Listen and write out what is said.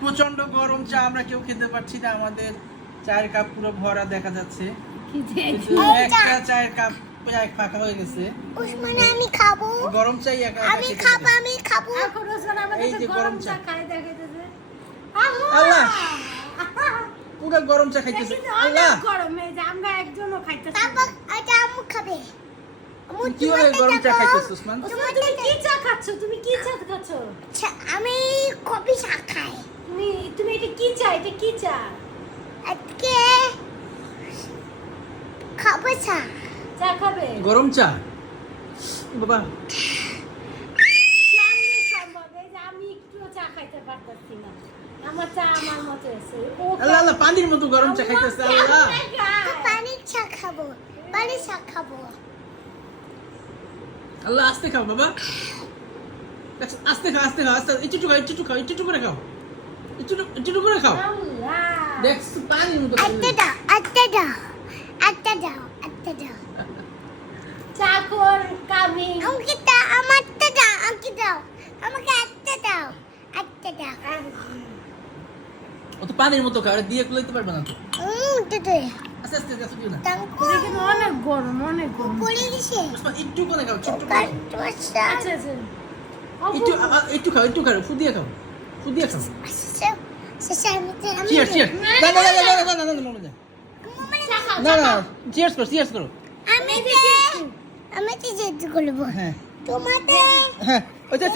প্রচন্ড গরম চা আমরা কেউ খেতে পারছি না, আমাদের চায়ের কাপ পুরো ভরা দেখা যাচ্ছে, কিন্তু একটা চায়ের কাপ প্রায় ফাঁকা হয়ে গেছে। উসমানে আমি খাবো, গরম চাই একা আমি খাবো। এখন ওসমান আমাদের গরম চা খাই দেখাইতেছে। আল্লাহ পুরো গরম চা খাইতেছে। আল্লাহ গরম এই যে আমরা একজনও খাইতেছি। তারপর এটা আম্মু খাবে। আম্মু কি হবে গরম চা খাইতেছিস ওসমান? ওসমান তুমি কি চা খাচ্ছ? তুমি কি চা খাচ্ছ? আমি কফি চা খাই। তুমি এটা কি চা? এটা কি চা? আজকে খাবো চা। চা খাবে? গরম চা বাবা কেমনে সম্ভব? এই যে আমি একটু চা খাইতে পারতেছি না। আমার চা আমার মতো আছে। ও আল্লাহ আল্লাহ পানির মতো গরম চা খাইতেছে। আল্লাহ পানির চা খাবো, পানির চা খাবো। আল্লাহ আস্তে খাও বাবা, আস্তে খাও, আস্তে খাও, আস্তে একটু খাও, একটু খাও, একটু করে খাও, একটু করে খাও। আল্লাহ দেখ পানির মতো আটটা দাও, আটটা দাও, আটটা দাও, আটটা দাও। চা কর কামি। আমাকে দাও, আমারটা দাও, আমাকে দাও, আমাকে আটটা দাও, আটটা দাও। ও তো পানির মতো খাও, দিয়ে কুলাইতে পারবে না তো। দিদি আস্তে আস্তে আস্তে দিও না। দেখেন অনেক গরম, অনেক গরম। পড়ে গেছে। ওসমান একটু করে খাও, ছোট করে। আচ্ছা আচ্ছা একটু একটু খাও, একটু খাও, ফুদিয়ে খাও, ফুদিয়ে খাও। Cheers cheers. না না না না না না না না না চা খাও, না চা না খাও। চিয়ার্স করো, চিয়ার্স করো। আমি তো যেতে করবো হ্যাঁ তোমাদের হ্যাঁ ওই যে